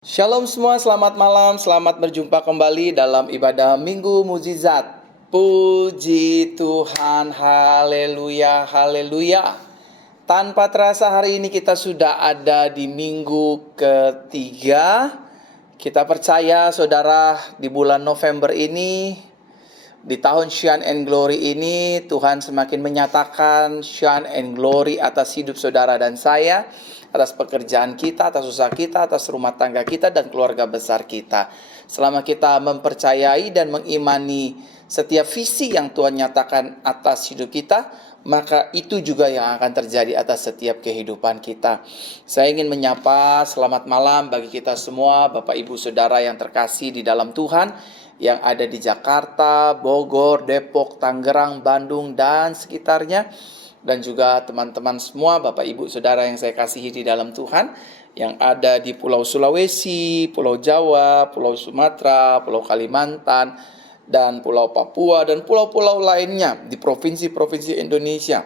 Shalom semua, selamat malam, selamat berjumpa kembali dalam ibadah Minggu Mukjizat. Puji Tuhan, haleluya, haleluya. Tanpa terasa hari ini kita sudah ada di minggu ketiga. Kita percaya saudara di bulan November ini, di tahun Shine and Glory ini, Tuhan semakin menyatakan Shine and Glory atas hidup saudara dan saya, atas pekerjaan kita, atas usaha kita, atas rumah tangga kita, dan keluarga besar kita. Selama kita mempercayai dan mengimani setiap visi yang Tuhan nyatakan atas hidup kita, maka itu juga yang akan terjadi atas setiap kehidupan kita. Saya ingin menyapa selamat malam bagi kita semua, Bapak Ibu Saudara yang terkasih di dalam Tuhan, yang ada di Jakarta, Bogor, Depok, Tangerang, Bandung, dan sekitarnya. Dan juga teman-teman semua, Bapak Ibu Saudara yang saya kasihi di dalam Tuhan, yang ada di Pulau Sulawesi, Pulau Jawa, Pulau Sumatera, Pulau Kalimantan, dan Pulau Papua, dan pulau-pulau lainnya di provinsi-provinsi Indonesia.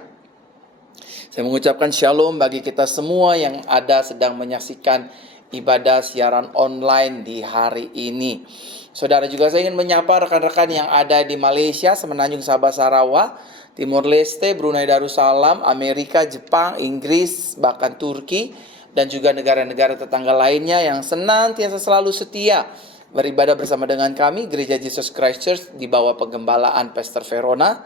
Saya mengucapkan shalom bagi kita semua yang ada sedang menyaksikan ibadah siaran online di hari ini. Saudara, juga saya ingin menyapa rekan-rekan yang ada di Malaysia, Semenanjung Sabah Sarawak, Timor Leste, Brunei Darussalam, Amerika, Jepang, Inggris, bahkan Turki, dan juga negara-negara tetangga lainnya yang senantiasa selalu setia beribadah bersama dengan kami, Gereja Jesus Christ Church di bawah penggembalaan Pastor Verona.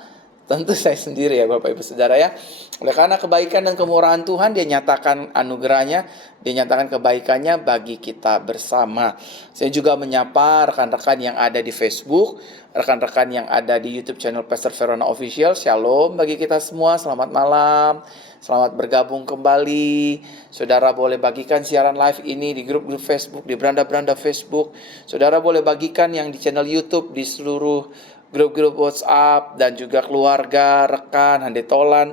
Tentu saya sendiri ya Bapak Ibu Saudara ya. Oleh karena kebaikan dan kemurahan Tuhan, Dia nyatakan anugerahnya, Dia nyatakan kebaikannya bagi kita bersama. Saya juga menyapa rekan-rekan yang ada di Facebook, rekan-rekan yang ada di YouTube channel Pastor Verona Official. Shalom bagi kita semua, selamat malam. Selamat bergabung kembali. Saudara boleh bagikan siaran live ini di grup-grup Facebook, di beranda-beranda Facebook. Saudara boleh bagikan yang di channel YouTube, di seluruh grup-grup WhatsApp, dan juga keluarga, rekan, handetolan,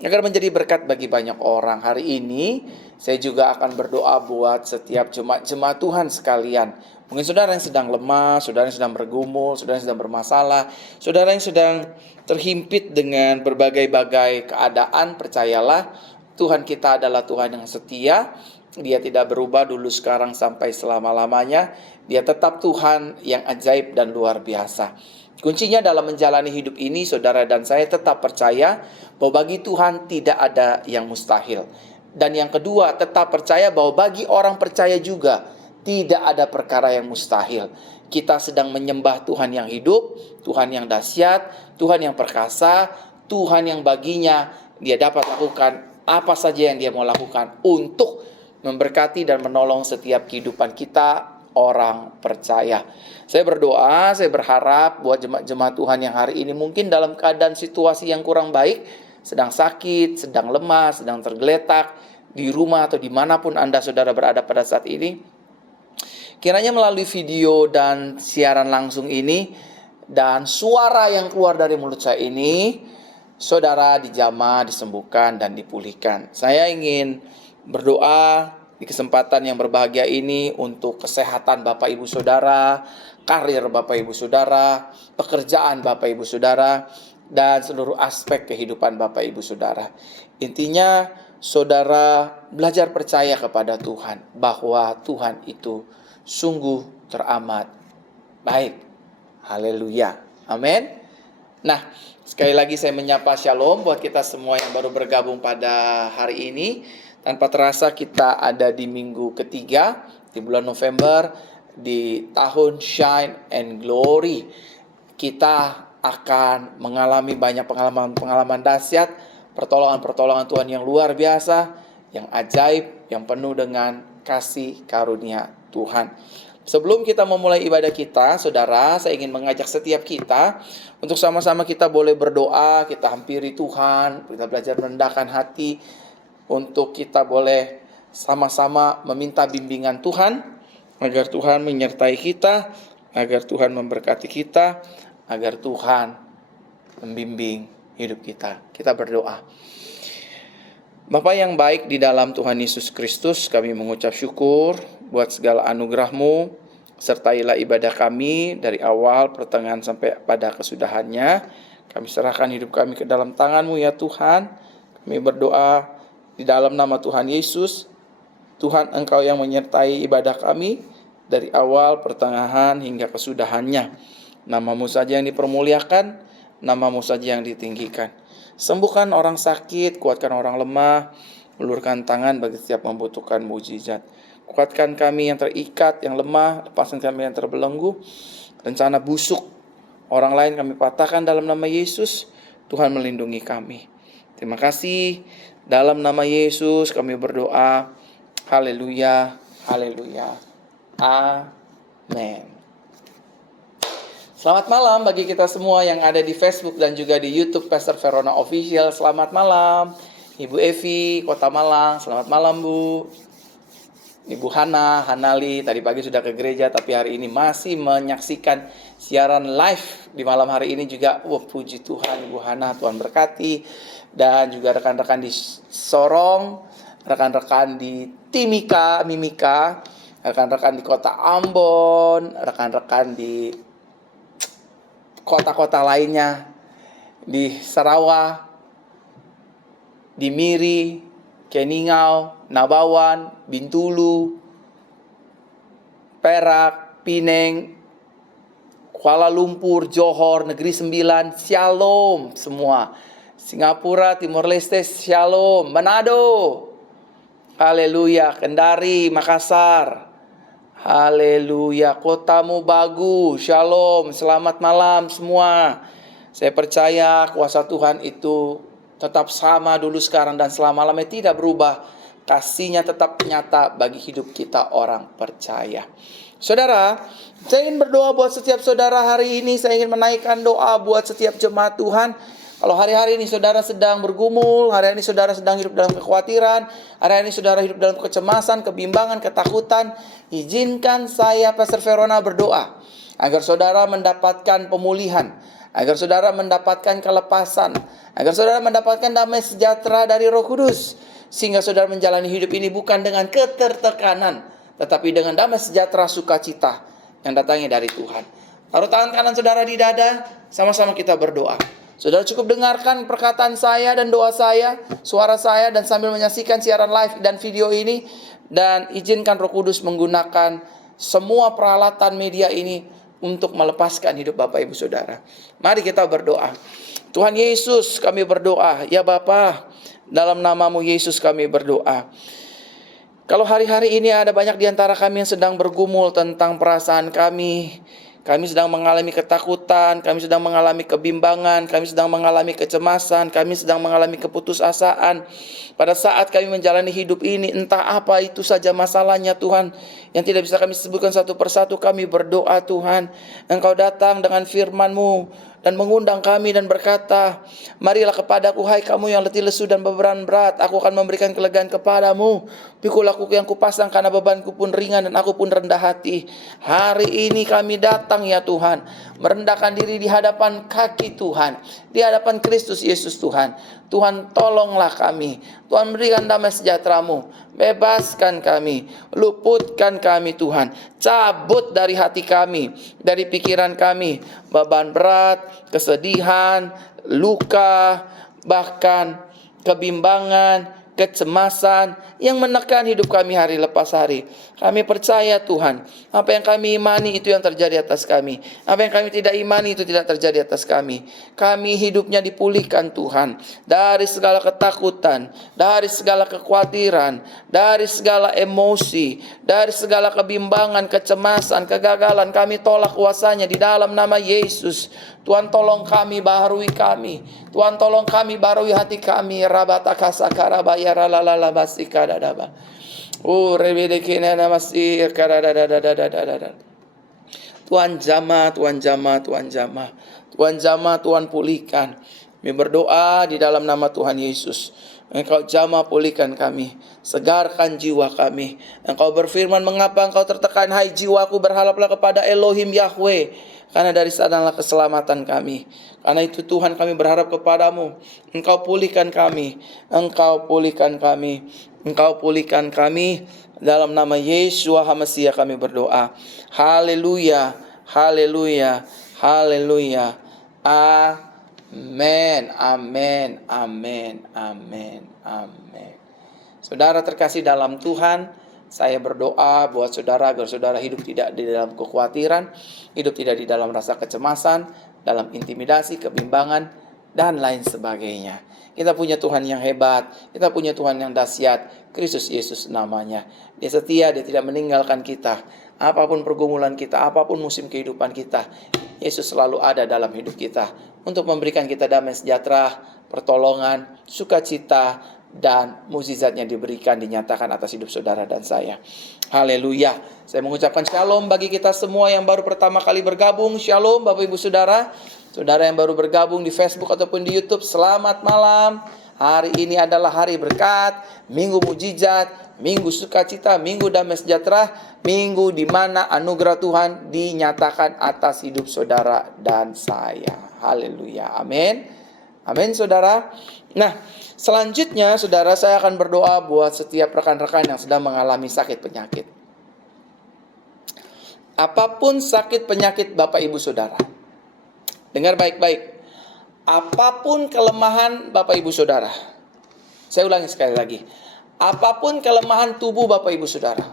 agar menjadi berkat bagi banyak orang. Hari ini saya juga akan berdoa buat setiap jemaat Tuhan sekalian. Mungkin saudara yang sedang lemah, saudara yang sedang bergumul, saudara yang sedang bermasalah, saudara yang sedang terhimpit dengan berbagai-bagai keadaan, percayalah Tuhan kita adalah Tuhan yang setia. Dia tidak berubah dulu, sekarang, sampai selama-lamanya. Dia tetap Tuhan yang ajaib dan luar biasa. Kuncinya dalam menjalani hidup ini, saudara dan saya tetap percaya bahwa bagi Tuhan tidak ada yang mustahil. Dan yang kedua, tetap percaya bahwa bagi orang percaya juga tidak ada perkara yang mustahil. Kita sedang menyembah Tuhan yang hidup, Tuhan yang dahsyat, Tuhan yang perkasa, Tuhan yang baginya Dia dapat lakukan apa saja yang Dia mau lakukan untuk memberkati dan menolong setiap kehidupan kita, orang percaya. Saya berdoa, saya berharap buat jemaat-jemaat Tuhan yang hari ini mungkin dalam keadaan situasi yang kurang baik, sedang sakit, sedang lemah, sedang tergeletak di rumah atau dimanapun Anda saudara berada pada saat ini. Kiranya melalui video dan siaran langsung ini dan suara yang keluar dari mulut saya ini, saudara dijamah, disembuhkan, dan dipulihkan. Saya ingin berdoa di kesempatan yang berbahagia ini untuk kesehatan Bapak Ibu Saudara, karir Bapak Ibu Saudara, pekerjaan Bapak Ibu Saudara, dan seluruh aspek kehidupan Bapak Ibu Saudara. Intinya saudara belajar percaya kepada Tuhan, bahwa Tuhan itu sungguh teramat baik. Haleluya. Amin. Nah, sekali lagi saya menyapa shalom buat kita semua yang baru bergabung pada hari ini. Tanpa terasa kita ada di minggu ketiga di bulan November, di tahun Shine and Glory. Kita akan mengalami banyak pengalaman-pengalaman dahsyat, pertolongan-pertolongan Tuhan yang luar biasa, yang ajaib, yang penuh dengan kasih karunia Tuhan. Sebelum kita memulai ibadah kita, saudara, saya ingin mengajak setiap kita untuk sama-sama kita boleh berdoa, kita hampiri Tuhan, kita belajar merendahkan hati, untuk kita boleh sama-sama meminta bimbingan Tuhan, agar Tuhan menyertai kita, agar Tuhan memberkati kita, agar Tuhan membimbing hidup kita. Kita berdoa. Bapa yang baik di dalam Tuhan Yesus Kristus, kami mengucap syukur buat segala anugerah-Mu. Sertailah ibadah kami dari awal, pertengahan, sampai pada kesudahannya. Kami serahkan hidup kami ke dalam tangan-Mu ya Tuhan. Kami berdoa di dalam nama Tuhan Yesus. Tuhan, Engkau yang menyertai ibadah kami dari awal, pertengahan, hingga kesudahannya. Nama-Mu saja yang dipermuliakan, nama-Mu saja yang ditinggikan. Sembuhkan orang sakit, kuatkan orang lemah, ulurkan tangan bagi setiap membutuhkan mujizat. Kuatkan kami yang terikat, yang lemah, lepaskan kami yang terbelenggu. Rencana busuk orang lain kami patahkan dalam nama Yesus. Tuhan melindungi kami. Terima kasih. Dalam nama Yesus kami berdoa. Haleluya, haleluya. Amin. Selamat malam bagi kita semua yang ada di Facebook dan juga di YouTube Pastor Verona Official. Selamat malam Ibu Evi, Kota Malang. Selamat malam Bu. Ibu Hanali tadi pagi sudah ke gereja, tapi hari ini masih menyaksikan siaran live di malam hari ini juga. Puji Tuhan, Ibu Hana, Tuhan berkati. Dan juga rekan-rekan di Sorong, rekan-rekan di Mimika, rekan-rekan di Kota Ambon, rekan-rekan di kota-kota lainnya, di Sarawak, di Miri, Keningau, Nabawan, Bintulu, Perak, Pineng, Kuala Lumpur, Johor, Negeri Sembilan, Shalom semua. Singapura, Timor Leste, Shalom. Manado, haleluya. Kendari, Makassar, haleluya. Kotamu bagus, Shalom. Selamat malam semua. Saya percaya kuasa Tuhan itu tetap sama dulu, sekarang, dan selama-lamanya tidak berubah. Kasih-Nya tetap nyata bagi hidup kita orang percaya. Saudara, saya ingin berdoa buat setiap saudara hari ini. Saya ingin menaikkan doa buat setiap jemaat Tuhan. Kalau hari-hari ini saudara sedang bergumul, hari-hari ini saudara sedang hidup dalam kekhawatiran, hari-hari ini saudara hidup dalam kecemasan, kebimbangan, ketakutan, izinkan saya, Pastor Verona, berdoa agar saudara mendapatkan pemulihan, agar saudara mendapatkan kelepasan, agar saudara mendapatkan damai sejahtera dari Roh Kudus, sehingga saudara menjalani hidup ini bukan dengan ketertekanan, tetapi dengan damai sejahtera, sukacita yang datangnya dari Tuhan. Taruh tangan kanan saudara di dada, sama-sama kita berdoa. Saudara cukup dengarkan perkataan saya dan doa saya, suara saya, dan sambil menyaksikan siaran live dan video ini, dan izinkan Roh Kudus menggunakan semua peralatan media ini untuk melepaskan hidup Bapak Ibu Saudara. Mari kita berdoa. Tuhan Yesus, kami berdoa. Ya Bapa, dalam nama-Mu Yesus kami berdoa. Kalau hari-hari ini ada banyak di antara kami yang sedang bergumul tentang perasaan kami sedang mengalami ketakutan, kami sedang mengalami kebimbangan, kami sedang mengalami kecemasan, kami sedang mengalami keputusasaan. Pada saat kami menjalani hidup ini, entah apa itu saja masalahnya Tuhan, yang tidak bisa kami sebutkan satu persatu, kami berdoa Tuhan, Engkau datang dengan firman-Mu dan mengundang kami dan berkata, marilah kepadaku hai kamu yang letih lesu dan beban berat, aku akan memberikan kelegaan kepadamu. Pikul aku yang kupasang, karena bebanku pun ringan dan aku pun rendah hati. Hari ini kami datang ya Tuhan, merendahkan diri di hadapan kaki Tuhan, di hadapan Kristus Yesus Tuhan. Tuhan tolonglah kami, Tuhan berikan damai sejahtera-Mu, bebaskan kami, luputkan kami Tuhan, cabut dari hati kami, dari pikiran kami, beban berat, kesedihan, luka, bahkan kebimbangan, kecemasan yang menekan hidup kami hari lepas hari. Kami percaya Tuhan, apa yang kami imani itu yang terjadi atas kami. Apa yang kami tidak imani itu tidak terjadi atas kami. Kami hidupnya dipulihkan Tuhan dari segala ketakutan, dari segala kekhawatiran, dari segala emosi, dari segala kebimbangan, kecemasan, kegagalan. Kami tolak kuasanya di dalam nama Yesus. Tuhan tolong kami, baharui kami. Tuhan tolong kami, baharui hati kami. Rabatakasakarabayar lalalabasikarabah. Tuhan jamah, Tuhan jamah, Tuhan jamah. Tuhan jamah, Tuhan pulihkan. Kami berdoa di dalam nama Tuhan Yesus. Engkau jamah, pulihkan kami, segarkan jiwa kami. Engkau berfirman, mengapa engkau tertekan hai jiwaku, berharaplah kepada Elohim Yahweh, karena dari sanalah keselamatan kami. Karena itu Tuhan, kami berharap kepadamu. Engkau pulihkan kami, Engkau pulihkan kami, Engkau pulihkan kami. Dalam nama Yesus HaMasiah kami berdoa. Haleluya, haleluya, haleluya. Amin, amin, amin, amin, amin. Saudara terkasih dalam Tuhan, Saya berdoa buat saudara agar saudara hidup tidak di dalam kekhawatiran, hidup tidak di dalam rasa kecemasan, dalam intimidasi, kebimbangan, dan lain sebagainya. Kita punya Tuhan yang hebat, kita punya Tuhan yang dahsyat, Kristus Yesus namanya. Dia setia, dia tidak meninggalkan kita. Apapun pergumulan kita, apapun musim kehidupan kita, Yesus selalu ada dalam hidup kita untuk memberikan kita damai sejahtera, pertolongan, sukacita, dan mukjizatnya diberikan, dinyatakan atas hidup saudara dan saya. Haleluya. Saya mengucapkan shalom bagi kita semua yang baru pertama kali bergabung. Shalom Bapak Ibu Saudara. Saudara yang baru bergabung di Facebook ataupun di YouTube, selamat malam. Hari ini adalah hari berkat, minggu mukjizat, minggu sukacita, minggu damai sejahtera, minggu di mana anugerah Tuhan dinyatakan atas hidup saudara dan saya. Haleluya. Amin. Amin saudara. Nah, selanjutnya saudara, saya akan berdoa buat setiap rekan-rekan yang sedang mengalami sakit penyakit. Apapun sakit penyakit Bapak Ibu Saudara, dengar baik-baik. Apapun kelemahan Bapak Ibu Saudara, saya ulangi sekali lagi. Apapun kelemahan tubuh Bapak Ibu Saudara,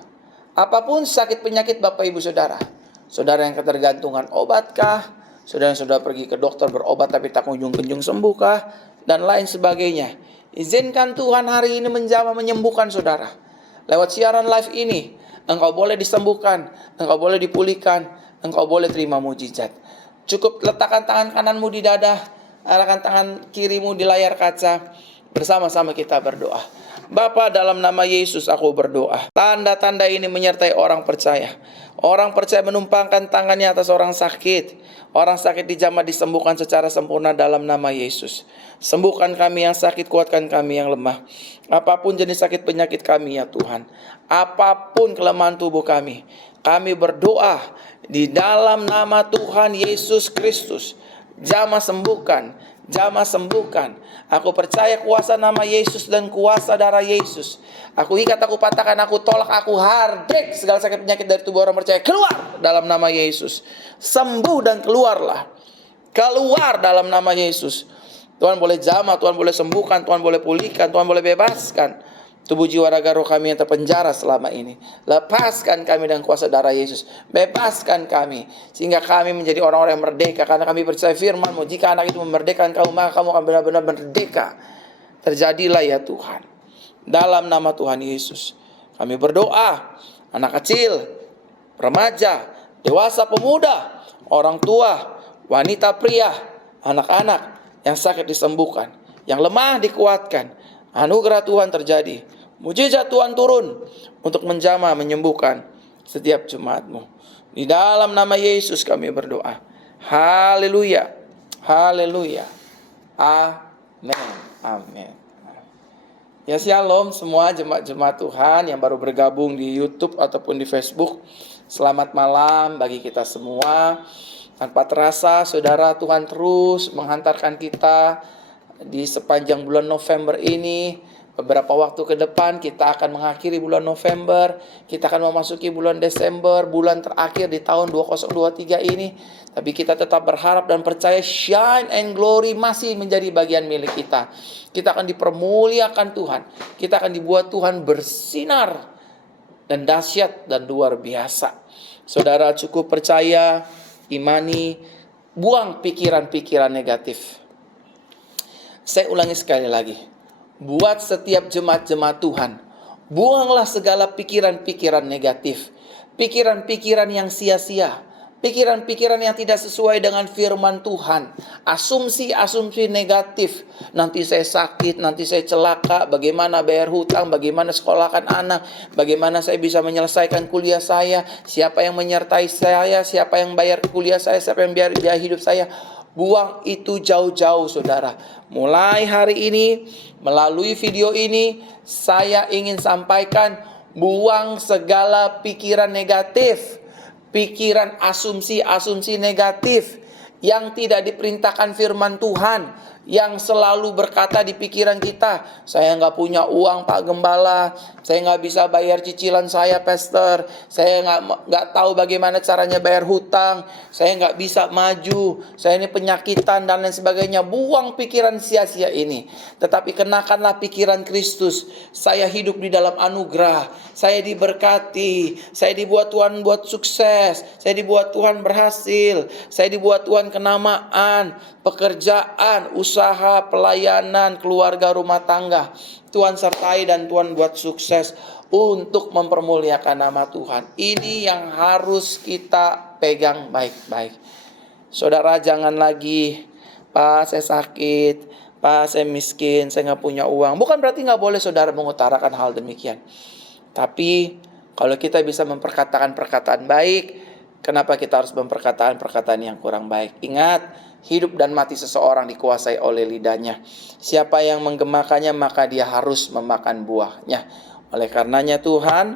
apapun sakit penyakit Bapak Ibu Saudara, saudara yang ketergantungan obatkah, saudara yang sudah pergi ke dokter berobat tapi tak kunjung-kunjung sembuhkah, dan lain sebagainya. Izinkan Tuhan hari ini menjamah menyembuhkan saudara. Lewat siaran live ini, engkau boleh disembuhkan, engkau boleh dipulihkan, engkau boleh terima mujizat. Cukup letakkan tangan kananmu di dada, arahkan tangan kirimu di layar kaca. Bersama-sama kita berdoa. Bapa, dalam nama Yesus aku berdoa. Tanda-tanda ini menyertai orang percaya. Orang percaya menumpangkan tangannya atas orang sakit. Orang sakit dijamah disembuhkan secara sempurna dalam nama Yesus. Sembuhkan kami yang sakit, kuatkan kami yang lemah. Apapun jenis sakit penyakit kami ya Tuhan, apapun kelemahan tubuh kami berdoa di dalam nama Tuhan Yesus Kristus. Jamah sembuhkan, jamah sembuhkan. Aku percaya kuasa nama Yesus dan kuasa darah Yesus. Aku ikat, aku patahkan, aku tolak, aku hardek segala sakit penyakit dari tubuh orang percaya. Keluar dalam nama Yesus. Sembuh dan keluarlah. Keluar dalam nama Yesus. Tuhan boleh jamah, Tuhan boleh sembuhkan, Tuhan boleh pulihkan, Tuhan boleh bebaskan tubuh, jiwa, raga, roh kami yang terpenjara selama ini. Lepaskan kami dengan kuasa darah Yesus. Bebaskan kami sehingga kami menjadi orang-orang yang merdeka, karena kami percaya firman-Mu, jika anak itu memerdekakan kamu, maka kamu akan benar-benar merdeka. Terjadilah ya Tuhan. Dalam nama Tuhan Yesus kami berdoa. Anak kecil, remaja, dewasa, pemuda, orang tua, wanita, pria, anak-anak yang sakit disembuhkan, yang lemah dikuatkan. Anugerah Tuhan terjadi, mujizat Tuhan turun untuk menjamah, menyembuhkan setiap jemaat-Mu. Di dalam nama Yesus kami berdoa. Haleluya, haleluya, amin, amin. Ya, shalom semua jemaat-jemaat Tuhan yang baru bergabung di YouTube ataupun di Facebook. Selamat malam bagi kita semua. Tanpa terasa saudara, Tuhan terus menghantarkan kita di sepanjang bulan November ini. Beberapa waktu ke depan kita akan mengakhiri bulan November, kita akan memasuki bulan Desember, bulan terakhir di tahun 2023 ini. Tapi kita tetap berharap dan percaya shine and glory masih menjadi bagian milik kita. Kita akan dipermuliakan Tuhan, kita akan dibuat Tuhan bersinar dan dahsyat dan luar biasa. Saudara cukup percaya, imani, buang pikiran-pikiran negatif. Saya ulangi sekali lagi. Buat setiap jemaat-jemaat Tuhan, buanglah segala pikiran-pikiran negatif, pikiran-pikiran yang sia-sia, pikiran-pikiran yang tidak sesuai dengan firman Tuhan, asumsi-asumsi negatif. Nanti saya sakit, nanti saya celaka, bagaimana bayar hutang, bagaimana sekolahkan anak, bagaimana saya bisa menyelesaikan kuliah saya, siapa yang menyertai saya, siapa yang bayar kuliah saya, siapa yang biaya hidup saya. Buang itu jauh-jauh saudara. Mulai hari ini, melalui video ini, saya ingin sampaikan, buang segala pikiran negatif, pikiran asumsi-asumsi negatif yang tidak diperintahkan firman Tuhan, yang selalu berkata di pikiran kita, saya nggak punya uang Pak Gembala, saya nggak bisa bayar cicilan saya Pastor, saya nggak tahu bagaimana caranya bayar hutang, saya nggak bisa maju, saya ini penyakitan dan lain sebagainya. Buang pikiran sia-sia ini, tetapi kenakanlah pikiran Kristus. Saya hidup di dalam anugerah, saya diberkati, saya dibuat Tuhan buat sukses, saya dibuat Tuhan berhasil, saya dibuat Tuhan kenamaan, pekerjaan, usaha, pelayanan, keluarga, rumah tangga. Tuhan sertai dan Tuhan buat sukses untuk mempermuliakan nama Tuhan. Ini yang harus kita pegang baik-baik. Saudara, jangan lagi, Pak saya sakit, Pak saya miskin, saya nggak punya uang. Bukan berarti nggak boleh saudara mengutarakan hal demikian. Tapi kalau kita bisa memperkatakan perkataan baik, kenapa kita harus memperkatakan perkataan yang kurang baik? Ingat, hidup dan mati seseorang dikuasai oleh lidahnya. Siapa yang menggemakannya, maka dia harus memakan buahnya. Oleh karenanya Tuhan,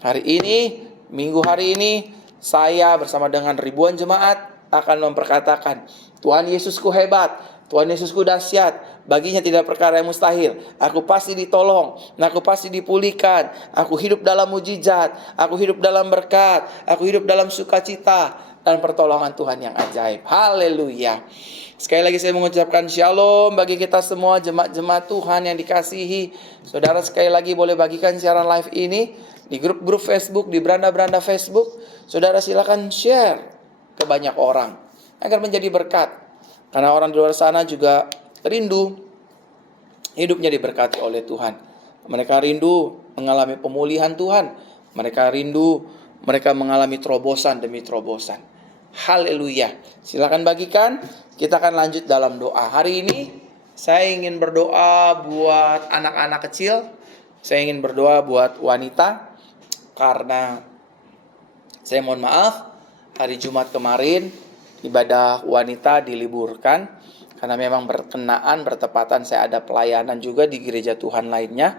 hari ini, minggu hari ini, saya bersama dengan ribuan jemaat akan memperkatakan, Tuhan Yesusku hebat, Tuhan Yesusku dahsyat, baginya tidak perkara yang mustahil. Aku pasti ditolong, aku pasti dipulihkan. Aku hidup dalam mujizat, aku hidup dalam berkat, aku hidup dalam sukacita dan pertolongan Tuhan yang ajaib. Haleluya. Sekali lagi saya mengucapkan shalom bagi kita semua jemaat-jemaat Tuhan yang dikasihi. Saudara, sekali lagi boleh bagikan siaran live ini di grup-grup Facebook, di beranda-beranda Facebook. Saudara silakan share ke banyak orang agar menjadi berkat. Karena orang di luar sana juga rindu hidupnya diberkati oleh Tuhan. Mereka rindu mengalami pemulihan Tuhan. Mereka rindu mereka mengalami terobosan demi terobosan. Haleluya. Silakan bagikan. Kita akan lanjut dalam doa. Hari ini saya ingin berdoa buat anak-anak kecil. Saya ingin berdoa buat wanita. Karena saya mohon maaf, hari Jumat kemarin ibadah wanita diliburkan. Karena memang bertepatan saya ada pelayanan juga di gereja Tuhan lainnya.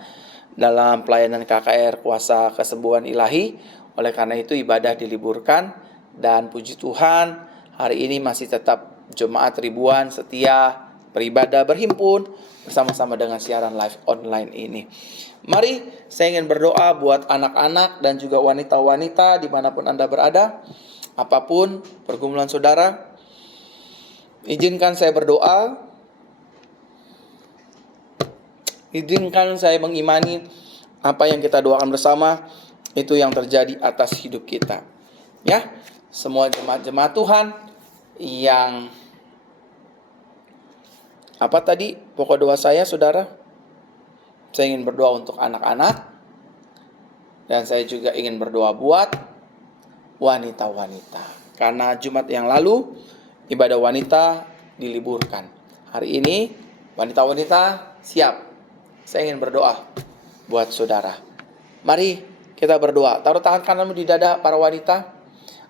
Dalam pelayanan KKR Kuasa Kesembuhan Ilahi. Oleh karena itu ibadah diliburkan. Dan puji Tuhan, hari ini masih tetap jemaat ribuan setia beribadah berhimpun bersama-sama dengan siaran live online ini. Mari saya ingin berdoa buat anak-anak dan juga wanita-wanita dimanapun Anda berada. Apapun pergumulan saudara, izinkan saya berdoa. Izinkan saya mengimani apa yang kita doakan bersama itu yang terjadi atas hidup kita. Ya, semua jemaat-jemaat Tuhan yang pokok doa saya saudara, saya ingin berdoa untuk anak-anak dan saya juga ingin berdoa buat wanita-wanita. Karena Jumat yang lalu ibadah wanita diliburkan. Hari ini wanita-wanita siap. Saya ingin berdoa buat saudara. Mari kita berdoa. Taruh tangan kananmu di dada para wanita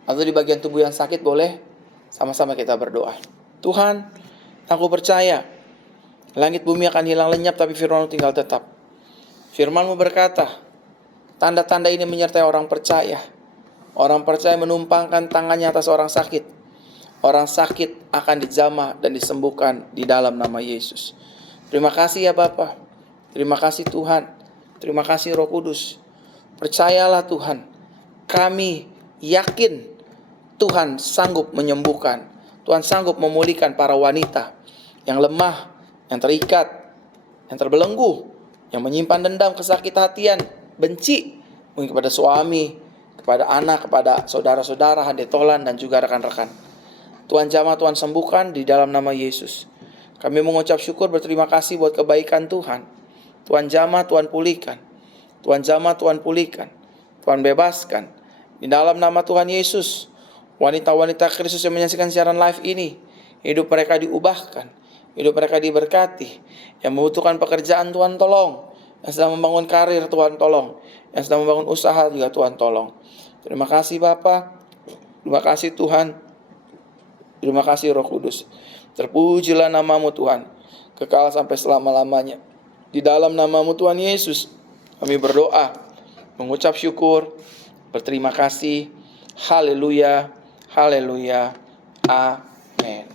atau di bagian tubuh yang sakit boleh. Sama-sama kita berdoa. Tuhan, aku percaya langit bumi akan hilang lenyap tapi firman-Mu tinggal tetap. Firman-Mu berkata, tanda-tanda ini menyertai orang percaya. Orang percaya menumpangkan tangannya atas orang sakit. Orang sakit akan dijamah dan disembuhkan di dalam nama Yesus. Terima kasih ya Bapa. Terima kasih Tuhan. Terima kasih Roh Kudus. Percayalah Tuhan. Kami yakin Tuhan sanggup menyembuhkan. Tuhan sanggup memulihkan para wanita yang lemah, yang terikat, yang terbelenggu, yang menyimpan dendam, kesakit hatian, benci mungkin kepada suami, kepada anak, kepada saudara-saudara, handetolan dan juga rekan-rekan. Tuhan jamah, Tuhan sembuhkan di dalam nama Yesus. Kami mengucap syukur berterima kasih buat kebaikan Tuhan. Tuhan jamah, Tuhan pulihkan. Tuhan jamah, Tuhan pulihkan. Tuhan bebaskan. Di dalam nama Tuhan Yesus, wanita-wanita Kristus yang menyaksikan siaran live ini, hidup mereka diubahkan, hidup mereka diberkati. Yang membutuhkan pekerjaan Tuhan tolong. Yang sedang membangun karir Tuhan tolong. Yang sedang membangun usaha juga Tuhan tolong. Terima kasih Bapa. Terima kasih Tuhan. Terima kasih Roh Kudus. Terpujilah nama-Mu Tuhan, kekal sampai selama-lamanya. Di dalam nama-Mu Tuhan Yesus, kami berdoa, mengucap syukur, berterima kasih. Haleluya, haleluya, amin.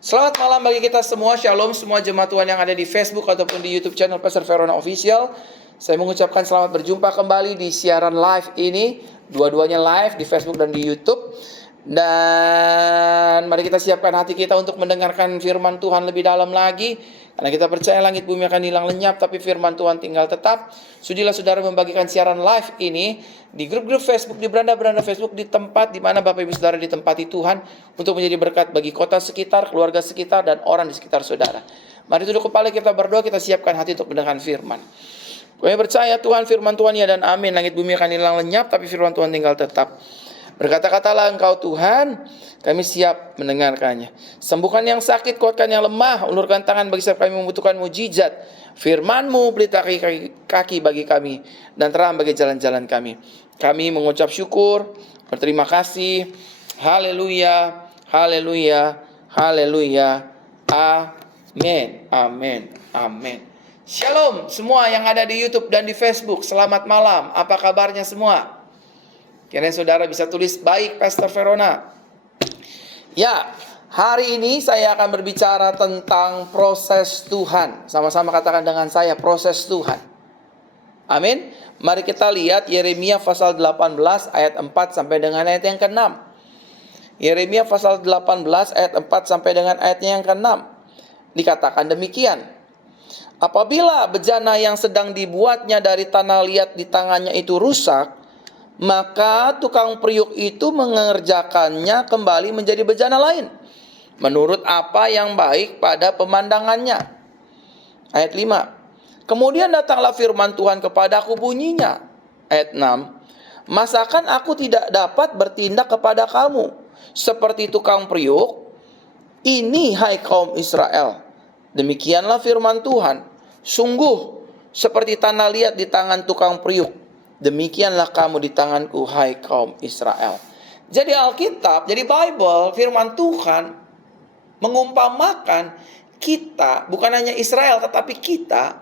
Selamat malam bagi kita semua. Shalom semua jemaat Tuhan yang ada di Facebook ataupun di YouTube channel Pastor Verona Official. Saya mengucapkan selamat berjumpa kembali di siaran live ini. Dua-duanya live di Facebook dan di YouTube. Dan mari kita siapkan hati kita untuk mendengarkan firman Tuhan lebih dalam lagi. Karena kita percaya langit bumi akan hilang lenyap, tapi firman Tuhan tinggal tetap. Sudilah saudara membagikan siaran live ini di grup-grup Facebook, di beranda-beranda Facebook, di tempat di mana Bapak Ibu Saudara ditempati Tuhan untuk menjadi berkat bagi kota sekitar, keluarga sekitar, dan orang di sekitar saudara. Mari tunduk kepala kita berdoa, kita siapkan hati untuk mendengarkan firman. Kami percaya Tuhan, firman Tuhan ya dan amin. Langit bumi akan hilang lenyap, tapi firman Tuhan tinggal tetap. Berkata-katalah Engkau Tuhan, kami siap mendengarkannya. Sembuhkan yang sakit, kuatkan yang lemah, ulurkan tangan bagi siapa kami membutuhkan mujizat. Firman-Mu pelita kaki bagi kami, dan terang bagi jalan-jalan kami. Kami mengucap syukur, berterima kasih. Haleluya, haleluya, haleluya. Amin, amin, amin. Shalom semua yang ada di YouTube dan di Facebook. Selamat malam, apa kabarnya semua? Kiranya saudara bisa tulis, baik Pastor Verona. Ya, hari ini saya akan berbicara tentang proses Tuhan. Sama-sama katakan dengan saya, proses Tuhan. Amin. Mari kita lihat Yeremia pasal 18 ayat 4 sampai dengan ayat yang ke-6. Yeremia pasal 18 ayat 4 sampai dengan ayatnya yang ke-6. Dikatakan demikian. Apabila bejana yang sedang dibuatnya dari tanah liat di tangannya itu rusak, maka tukang periuk itu mengerjakannya kembali menjadi bejana lain, menurut apa yang baik pada pemandangannya. Ayat 5. Kemudian datanglah firman Tuhan kepadaku bunyinya. Ayat 6. Masakan aku tidak dapat bertindak kepada kamu seperti tukang periuk ini, hai kaum Israel? Demikianlah firman Tuhan. Sungguh seperti tanah liat di tangan tukang periuk, demikianlah kamu di tanganku, hai kaum Israel. Jadi Alkitab, jadi Bible, firman Tuhan mengumpamakan kita, bukan hanya Israel, tetapi kita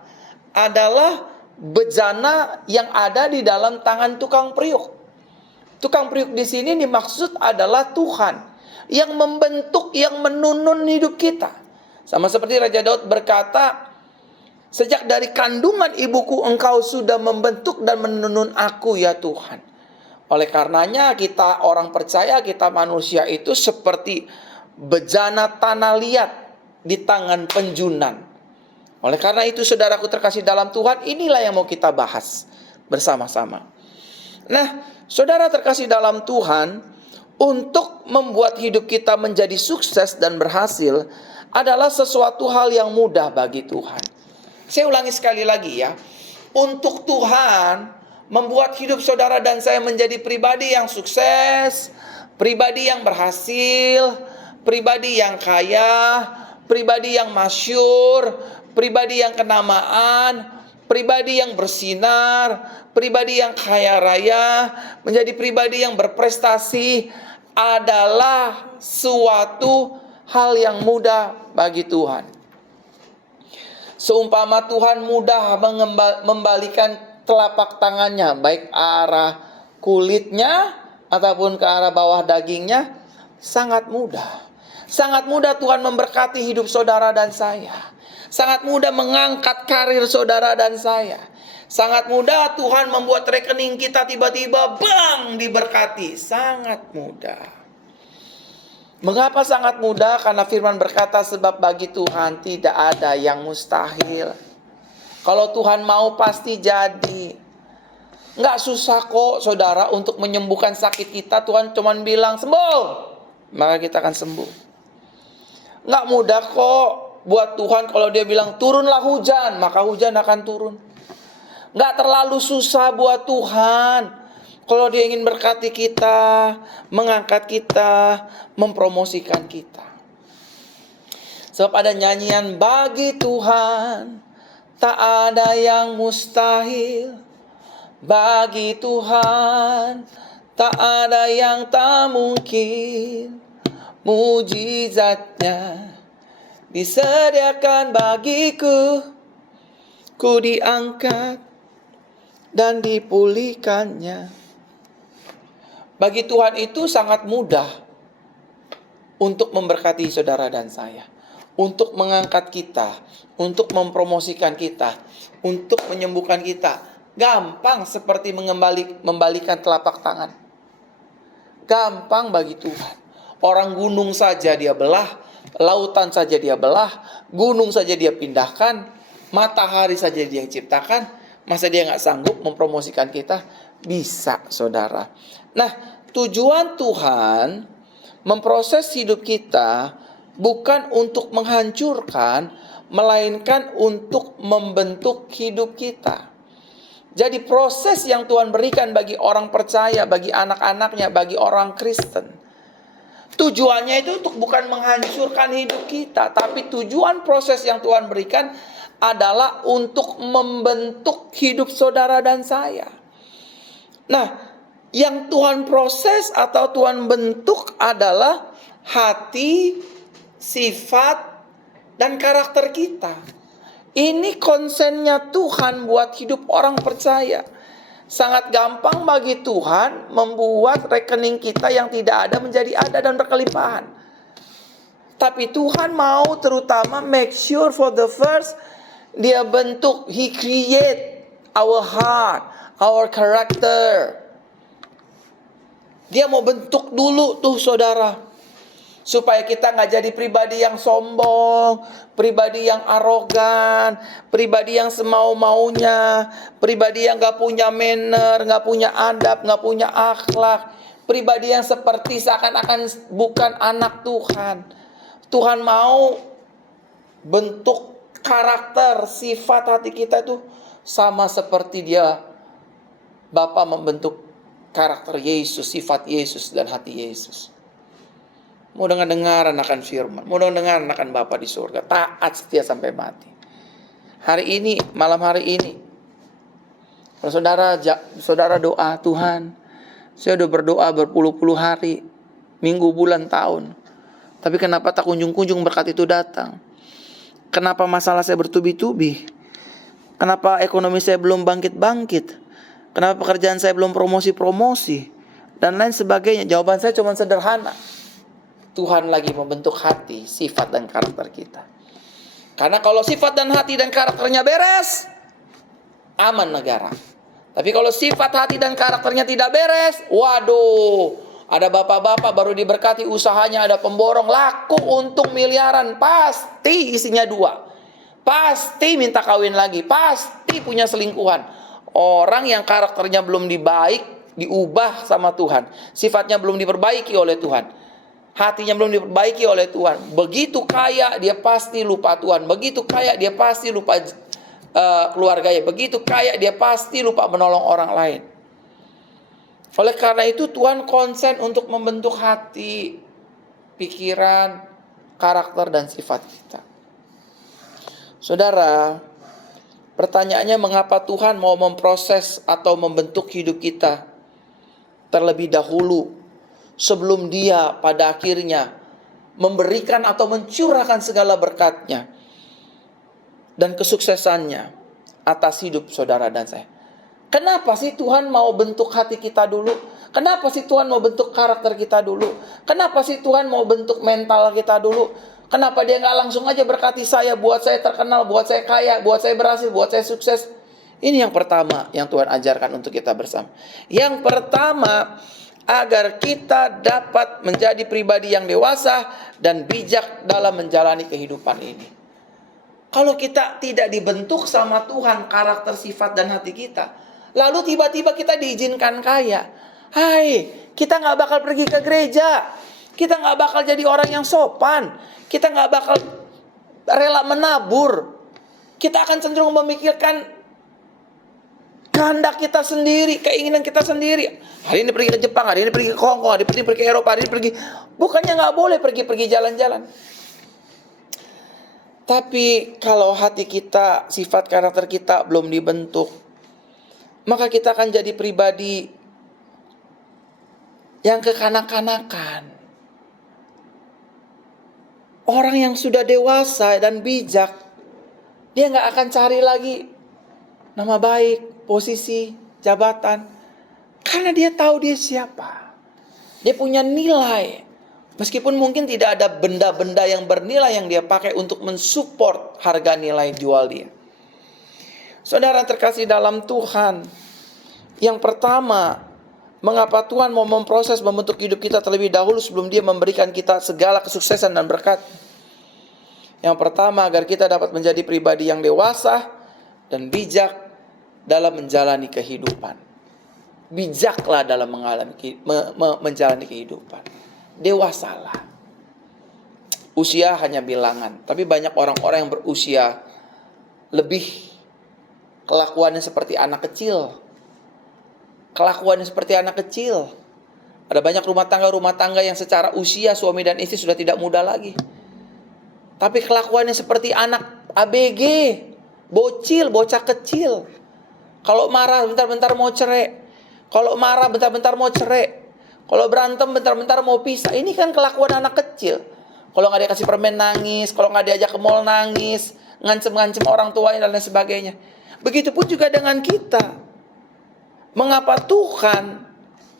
adalah bejana yang ada di dalam tangan tukang periuk. Tukang periuk di sini dimaksud adalah Tuhan yang membentuk, yang menunun hidup kita. Sama seperti Raja Daud berkata, sejak dari kandungan ibuku engkau sudah membentuk dan menunun aku ya Tuhan. Oleh karenanya kita orang percaya, kita manusia itu seperti bejana tanah liat di tangan penjunan. Oleh karena itu saudaraku terkasih dalam Tuhan, inilah yang mau kita bahas bersama-sama. Nah, saudara terkasih dalam Tuhan, untuk membuat hidup kita menjadi sukses dan berhasil adalah sesuatu hal yang mudah bagi Tuhan. Saya ulangi sekali lagi ya. Untuk Tuhan membuat hidup saudara dan saya menjadi pribadi yang sukses, pribadi yang berhasil, pribadi yang kaya, pribadi yang masyhur, pribadi yang kenamaan, pribadi yang bersinar, pribadi yang kaya raya, menjadi pribadi yang berprestasi adalah suatu hal yang mudah bagi Tuhan. Seumpama Tuhan mudah membalikan telapak tangannya, baik arah kulitnya ataupun ke arah bawah dagingnya, sangat mudah. Sangat mudah Tuhan memberkati hidup saudara dan saya. Sangat mudah mengangkat karir saudara dan saya. Sangat mudah Tuhan membuat rekening kita tiba-tiba bang diberkati. Sangat mudah. Mengapa sangat mudah? Karena firman berkata, sebab bagi Tuhan tidak ada yang mustahil. Kalau Tuhan mau pasti jadi. Nggak susah kok saudara untuk menyembuhkan sakit kita. Tuhan cuma bilang sembuh, maka kita akan sembuh. Nggak mudah kok buat Tuhan kalau dia bilang turunlah hujan, maka hujan akan turun. Nggak terlalu susah buat Tuhan kalau dia ingin berkati kita, mengangkat kita, mempromosikan kita. Sebab ada nyanyian, bagi Tuhan tak ada yang mustahil. Bagi Tuhan tak ada yang tak mungkin. Mujizatnya disediakan bagiku. Ku diangkat dan dipulihkannya. Bagi Tuhan itu sangat mudah. untuk memberkati saudara dan saya, untuk mengangkat kita, untuk mempromosikan kita, untuk menyembuhkan kita. Gampang seperti membalikan telapak tangan. Gampang bagi Tuhan. Orang gunung saja dia belah, lautan saja dia belah, gunung saja dia pindahkan, matahari saja dia ciptakan. Masa dia nggak sanggup mempromosikan kita? Bisa, saudara. Nah, tujuan Tuhan memproses hidup kita bukan untuk menghancurkan, melainkan untuk membentuk hidup kita. Jadi proses yang Tuhan berikan bagi orang percaya, bagi anak-anaknya, bagi orang Kristen, tujuannya itu untuk bukan menghancurkan hidup kita, tapi tujuan proses yang Tuhan berikan adalah untuk membentuk hidup saudara dan saya. Nah, yang Tuhan proses atau Tuhan bentuk adalah hati, sifat, dan karakter kita. Ini konsennya Tuhan buat hidup orang percaya. Sangat gampang bagi Tuhan membuat rekening kita yang tidak ada menjadi ada dan berkelimpahan. Tapi Tuhan mau terutama make sure for the first, dia bentuk, He create our heart, our character. Dia mau bentuk dulu tuh saudara, supaya kita gak jadi pribadi yang sombong, pribadi yang arogan, pribadi yang semau-maunya, pribadi yang gak punya manner, gak punya adab, gak punya akhlak, pribadi yang seperti seakan-akan bukan anak Tuhan. Tuhan mau bentuk karakter, sifat hati kita tuh sama seperti dia, Bapa membentuk karakter Yesus, sifat Yesus dan hati Yesus. Mau dengar akan firman, mau dengar akan Bapa di surga, taat setia sampai mati. Hari ini, malam hari ini, kalau saudara doa, Tuhan, saya udah berdoa berpuluh-puluh hari, minggu, bulan, tahun, tapi kenapa tak kunjung-kunjung berkat itu datang? Kenapa masalah saya bertubi-tubi? Kenapa ekonomi saya belum bangkit-bangkit? Kenapa pekerjaan saya belum promosi-promosi? Dan lain sebagainya. Jawaban saya cuma sederhana. Tuhan lagi membentuk hati, sifat, dan karakter kita. Karena kalau sifat dan hati dan karakternya beres, aman negara. Tapi kalau sifat hati dan karakternya tidak beres, waduh, ada bapak-bapak baru diberkati usahanya, ada pemborong laku untung miliaran, pasti isinya dua, pasti minta kawin lagi, pasti punya selingkuhan. Orang yang karakternya belum diubah sama Tuhan, sifatnya belum diperbaiki oleh Tuhan, hatinya belum diperbaiki oleh Tuhan, begitu kaya dia pasti lupa Tuhan, begitu kaya dia pasti lupa keluarganya, begitu kaya dia pasti lupa menolong orang lain. Oleh karena itu Tuhan konsen untuk membentuk hati, pikiran, karakter, dan sifat kita. Saudara, pertanyaannya mengapa Tuhan mau memproses atau membentuk hidup kita terlebih dahulu sebelum Dia pada akhirnya memberikan atau mencurahkan segala berkat-Nya dan kesuksesannya atas hidup saudara dan saya. Kenapa sih Tuhan mau bentuk hati kita dulu? Kenapa sih Tuhan mau bentuk karakter kita dulu? Kenapa sih Tuhan mau bentuk mental kita dulu? Kenapa Dia gak langsung aja berkati saya, buat saya terkenal, buat saya kaya, buat saya berhasil, buat saya sukses? Ini yang pertama yang Tuhan ajarkan untuk kita bersama. Yang pertama, agar kita dapat menjadi pribadi yang dewasa dan bijak dalam menjalani kehidupan ini. Kalau kita tidak dibentuk sama Tuhan karakter, sifat, dan hati kita, lalu tiba-tiba kita diizinkan kaya, kita gak bakal pergi ke gereja, kita gak bakal jadi orang yang sopan, kita gak bakal rela menabur, kita akan cenderung memikirkan kehendak kita sendiri, keinginan kita sendiri. Hari ini pergi ke Jepang, hari ini pergi ke Hongkong, hari ini pergi ke Eropa, hari ini pergi. Bukannya gak boleh pergi jalan-jalan. Tapi kalau hati kita, sifat karakter kita belum dibentuk, maka kita akan jadi pribadi yang kekanak-kanakan. Orang yang sudah dewasa dan bijak, dia gak akan cari lagi nama baik, posisi, jabatan. Karena dia tahu dia siapa. Dia punya nilai, Meskipun mungkin tidak ada benda-benda yang bernilai yang dia pakai untuk mensupport harga nilai jual dia. Saudara terkasih dalam Tuhan, yang pertama, mengapa Tuhan mau memproses membentuk hidup kita terlebih dahulu sebelum dia memberikan kita segala kesuksesan dan berkat? Yang pertama, agar kita dapat menjadi pribadi yang dewasa dan bijak dalam menjalani kehidupan. Bijaklah dalam menjalani kehidupan. Dewasalah. Usia hanya bilangan, tapi banyak orang-orang yang berusia lebih, kelakuannya seperti anak kecil. Ada banyak rumah tangga yang secara usia suami dan istri sudah tidak muda lagi, tapi kelakuannya seperti anak ABG, bocah kecil. Kalau marah bentar-bentar mau cerai. Kalau berantem bentar-bentar mau pisah. Ini kan kelakuan anak kecil. Kalau nggak dikasih permen nangis, kalau nggak diajak ke mall nangis, ngancem-ngancem orang tuanya dan lain sebagainya. Begitupun juga dengan kita. Mengapa Tuhan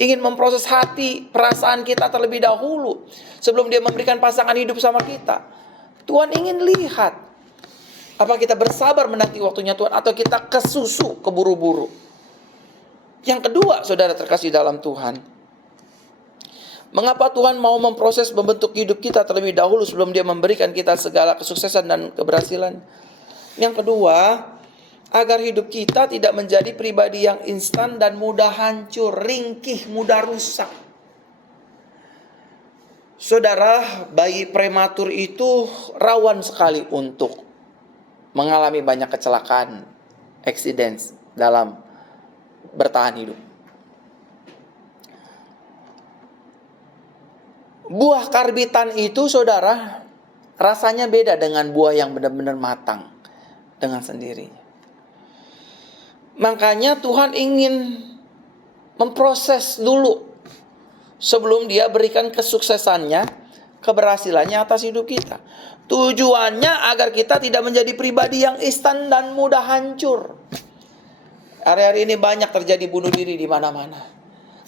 ingin memproses hati, perasaan kita terlebih dahulu sebelum dia memberikan pasangan hidup sama kita? Tuhan ingin lihat, apa kita bersabar menanti waktunya Tuhan, atau kita kesusu, keburu-buru. Yang kedua, saudara terkasih dalam Tuhan, mengapa Tuhan mau memproses membentuk hidup kita terlebih dahulu sebelum dia memberikan kita segala kesuksesan dan keberhasilan? Yang kedua, agar hidup kita tidak menjadi pribadi yang instan dan mudah hancur, ringkih, mudah rusak. Saudara, bayi prematur itu rawan sekali untuk mengalami banyak kecelakaan, accidents dalam bertahan hidup. Buah karbitan itu, saudara, rasanya beda dengan buah yang benar-benar matang dengan sendirinya. Makanya Tuhan ingin memproses dulu sebelum dia berikan kesuksesannya, keberhasilannya atas hidup kita. Tujuannya agar kita tidak menjadi pribadi yang instan dan mudah hancur. Hari-hari ini banyak terjadi bunuh diri di mana-mana.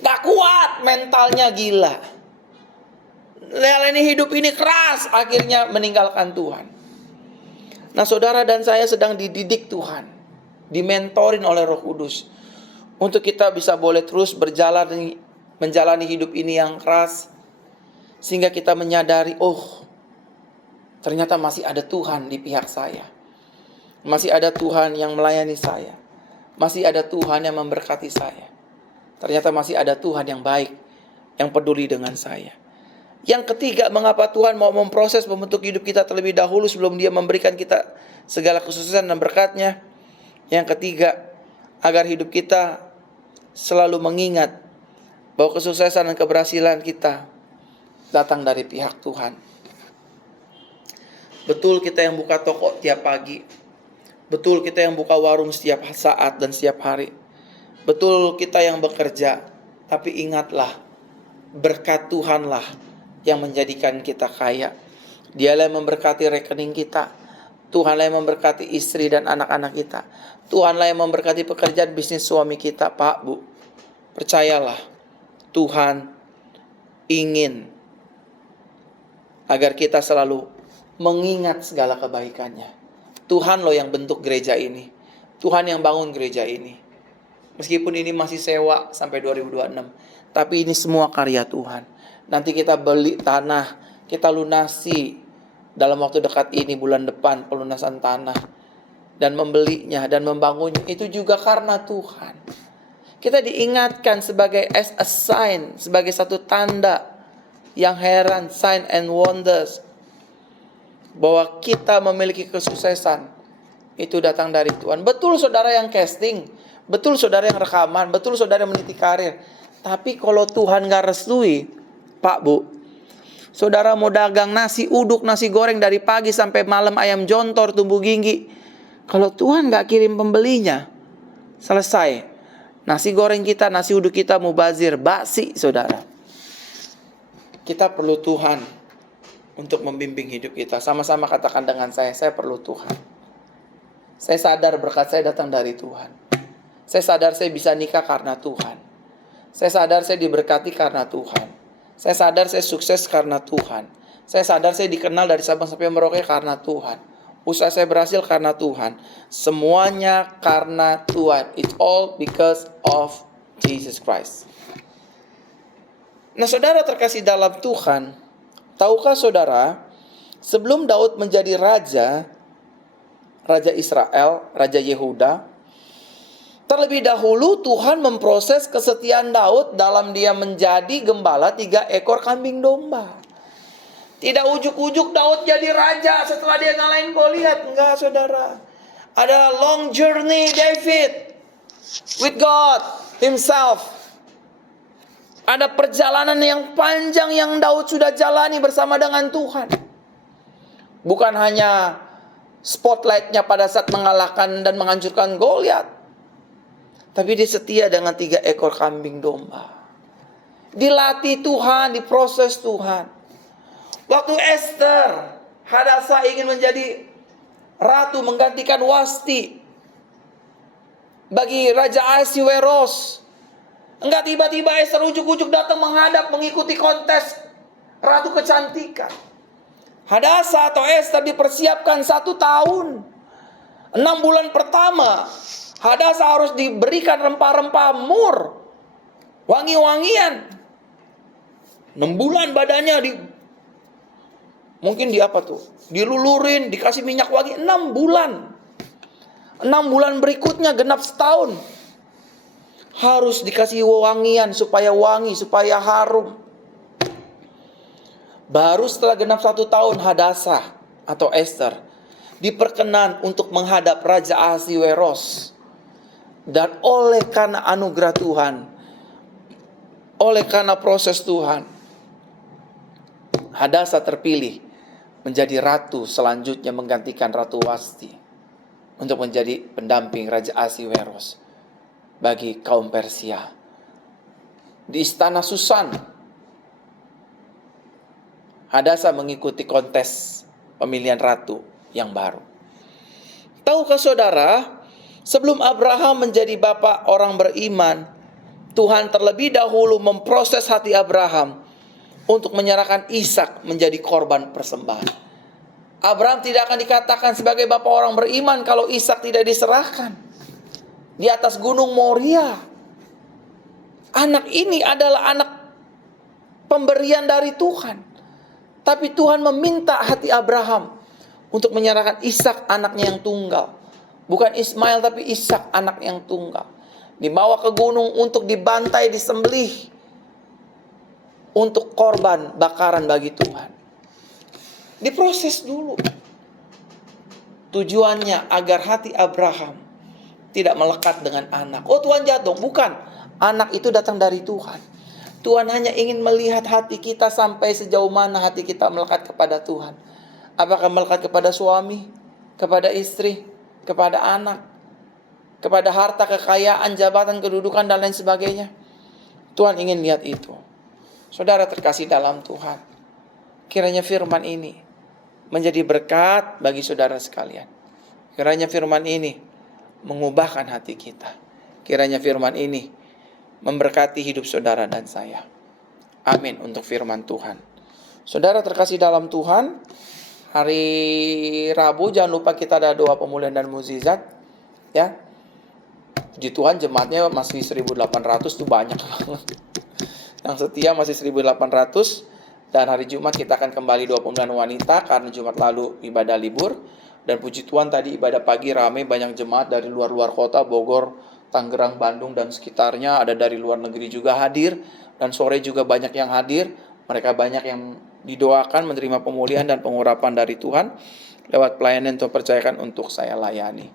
Gak kuat, mentalnya gila. Ini hidup ini keras, akhirnya meninggalkan Tuhan. Nah, saudara dan saya sedang dididik Tuhan, dimentorin oleh Roh Kudus, untuk kita bisa boleh terus menjalani hidup ini yang keras, sehingga kita menyadari, oh, ternyata masih ada Tuhan di pihak saya. Masih ada Tuhan yang melayani saya. Masih ada Tuhan yang memberkati saya. Ternyata masih ada Tuhan yang baik, yang peduli dengan saya. Yang ketiga, mengapa Tuhan mau memproses membentuk hidup kita terlebih dahulu sebelum dia memberikan kita segala kesuksesan dan berkatnya? Yang ketiga, agar hidup kita selalu mengingat bahwa kesuksesan dan keberhasilan kita datang dari pihak Tuhan. Betul kita yang buka toko tiap pagi. Betul kita yang buka warung setiap saat dan setiap hari. Betul kita yang bekerja. Tapi ingatlah, berkat Tuhanlah yang menjadikan kita kaya. Dialah yang memberkati rekening kita. Tuhanlah yang memberkati istri dan anak-anak kita. Tuhanlah yang memberkati pekerjaan bisnis suami kita, Pak, Bu. Percayalah, Tuhan ingin agar kita selalu mengingat segala kebaikannya. Tuhan loh yang bentuk gereja ini. Tuhan yang bangun gereja ini. Meskipun ini masih sewa sampai 2026, tapi ini semua karya Tuhan. Nanti kita beli tanah, kita lunasi dalam waktu dekat ini, bulan depan pelunasan tanah, dan membelinya dan membangunnya, itu juga karena Tuhan. Kita diingatkan sebagai as a sign, sebagai satu tanda yang heran, sign and wonders, bahwa kita memiliki kesuksesan itu datang dari Tuhan. Betul saudara yang casting, betul saudara yang rekaman, betul saudara yang meniti karir. Tapi kalau Tuhan gak restui, Pak, Bu, saudara mau dagang nasi uduk, nasi goreng dari pagi sampai malam, ayam jontor, tumbuh ginggi, kalau Tuhan gak kirim pembelinya, selesai. Nasi goreng kita, nasi uduk kita mubazir, basi, saudara. Kita perlu Tuhan untuk membimbing hidup kita. Sama-sama katakan dengan saya perlu Tuhan. Saya sadar berkat saya datang dari Tuhan. Saya sadar saya bisa nikah karena Tuhan. Saya sadar saya diberkati karena Tuhan. Saya sadar saya sukses karena Tuhan. Saya sadar saya dikenal dari Sabang sampai Merauke karena Tuhan. Usaha saya berhasil karena Tuhan. Semuanya karena Tuhan. It's all because of Jesus Christ. Nah, saudara terkasih dalam Tuhan, tahukah saudara, sebelum Daud menjadi raja Israel, Raja Yehuda, terlebih dahulu Tuhan memproses kesetiaan Daud dalam dia menjadi gembala 3 ekor kambing domba. Tidak ujuk-ujuk Daud jadi raja setelah dia ngalahin Goliat. Enggak, saudara. Ada long journey David with God himself. Ada perjalanan yang panjang yang Daud sudah jalani bersama dengan Tuhan. Bukan hanya spotlightnya pada saat mengalahkan dan menghancurkan Goliat, tapi dia setia dengan 3 ekor kambing domba. Dilatih Tuhan, diproses Tuhan. Waktu Esther, Hadasa ingin menjadi ratu menggantikan Wasti bagi Raja Ahasiweros. Enggak tiba-tiba Esther ujuk-ujuk datang menghadap mengikuti kontes ratu kecantikan. Hadasa atau Esther dipersiapkan 1 tahun. 6 bulan pertama, Hadasa harus diberikan rempah-rempah mur, wangi-wangian. 6 bulan badannya mungkin dilulurin, dikasih minyak wangi 6 bulan. 6 bulan berikutnya genap setahun. Harus dikasih wangian supaya wangi, supaya harum. Baru setelah genap 1 tahun Hadasa atau Esther diperkenan untuk menghadap Raja Ahasiweros. Dan oleh karena anugerah Tuhan, oleh karena proses Tuhan, Hadasa terpilih menjadi ratu selanjutnya menggantikan Ratu Wasti untuk menjadi pendamping Raja Ahasiweros bagi kaum Persia. Di istana Susan, Hadasa mengikuti kontes pemilihan ratu yang baru. Tahukah saudara, sebelum Abraham menjadi bapak orang beriman, Tuhan terlebih dahulu memproses hati Abraham untuk menyerahkan Ishak menjadi korban persembahan. Abraham tidak akan dikatakan sebagai bapak orang beriman kalau Ishak tidak diserahkan di atas gunung Moria. Anak ini adalah anak pemberian dari Tuhan. Tapi Tuhan meminta hati Abraham untuk menyerahkan Ishak anaknya yang tunggal. Bukan Ismail tapi Ishak anak yang tunggal. Dibawa ke gunung untuk dibantai, disembelih, untuk korban bakaran bagi Tuhan. Diproses dulu. Tujuannya agar hati Abraham tidak melekat dengan anak. Oh, Tuhan jatuh. Bukan. Anak itu datang dari Tuhan. Tuhan hanya ingin melihat hati kita sampai sejauh mana hati kita melekat kepada Tuhan. Apakah melekat kepada suami, kepada istri, kepada anak, kepada harta, kekayaan, jabatan, kedudukan, dan lain sebagainya. Tuhan ingin lihat itu. Saudara terkasih dalam Tuhan, kiranya firman ini menjadi berkat bagi saudara sekalian. Kiranya firman ini mengubahkan hati kita. Kiranya firman ini memberkati hidup saudara dan saya. Amin untuk firman Tuhan. Saudara terkasih dalam Tuhan, hari Rabu jangan lupa kita ada doa pemulihan dan mukjizat, ya. Puji Tuhan jemaatnya masih 1.800, itu banyak banget. Yang setia masih 1.800. Dan hari Jumat kita akan kembali doa pemulihan wanita karena Jumat lalu ibadah libur. Dan puji Tuhan tadi ibadah pagi ramai, banyak jemaat dari luar-luar kota, Bogor, Tangerang, Bandung dan sekitarnya. Ada dari luar negeri juga hadir. Dan sore juga banyak yang hadir. Mereka banyak yang didoakan menerima pemulihan dan pengurapan dari Tuhan lewat pelayanan yang Tuhan percayakan untuk saya layani.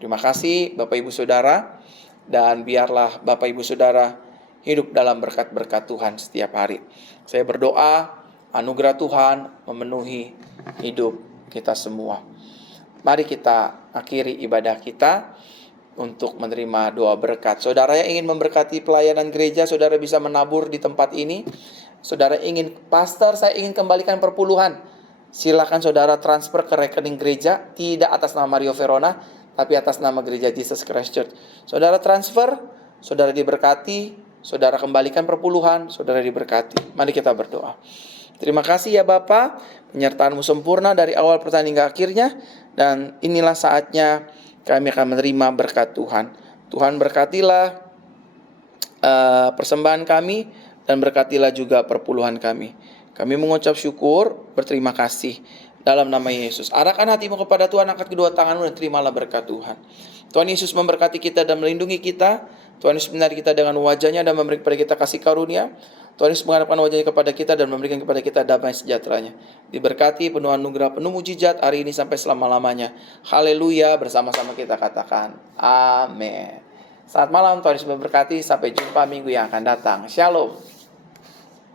Terima kasih Bapak Ibu Saudara. Dan biarlah Bapak Ibu Saudara hidup dalam berkat-berkat Tuhan setiap hari. Saya berdoa anugerah Tuhan memenuhi hidup kita semua. Mari kita akhiri ibadah kita untuk menerima doa berkat. Saudara yang ingin memberkati pelayanan gereja, saudara bisa menabur di tempat ini. Saudara ingin, pastor saya ingin kembalikan perpuluhan, silakan saudara transfer ke rekening gereja, tidak atas nama Mario Verona, tapi atas nama Gereja Jesus Christ Church. Saudara transfer, saudara diberkati, Saudara kembalikan perpuluhan, saudara diberkati. Mari kita berdoa. Terima kasih ya Bapa, penyertaan-Mu sempurna dari awal pertandingan hingga akhirnya. Dan inilah saatnya kami akan menerima berkat Tuhan. Tuhan berkatilah persembahan kami dan berkatilah juga perpuluhan kami. Kami mengucap syukur, berterima kasih dalam nama Yesus. Arahkan hatimu kepada Tuhan, angkat kedua tanganmu dan terimalah berkat Tuhan. Tuhan Yesus memberkati kita dan melindungi kita. Tuhan Yesus menyinari kita dengan wajahnya dan memberi kepada kita kasih karunia. Tuhan Yesus menghadapkan wajahnya kepada kita dan memberikan kepada kita damai sejahteranya. Diberkati, penuh anugerah, penuh mujizat hari ini sampai selama-lamanya. Haleluya, bersama-sama kita katakan amin. Selamat malam, Tuhan Yesus memberkati. Sampai jumpa minggu yang akan datang. Shalom.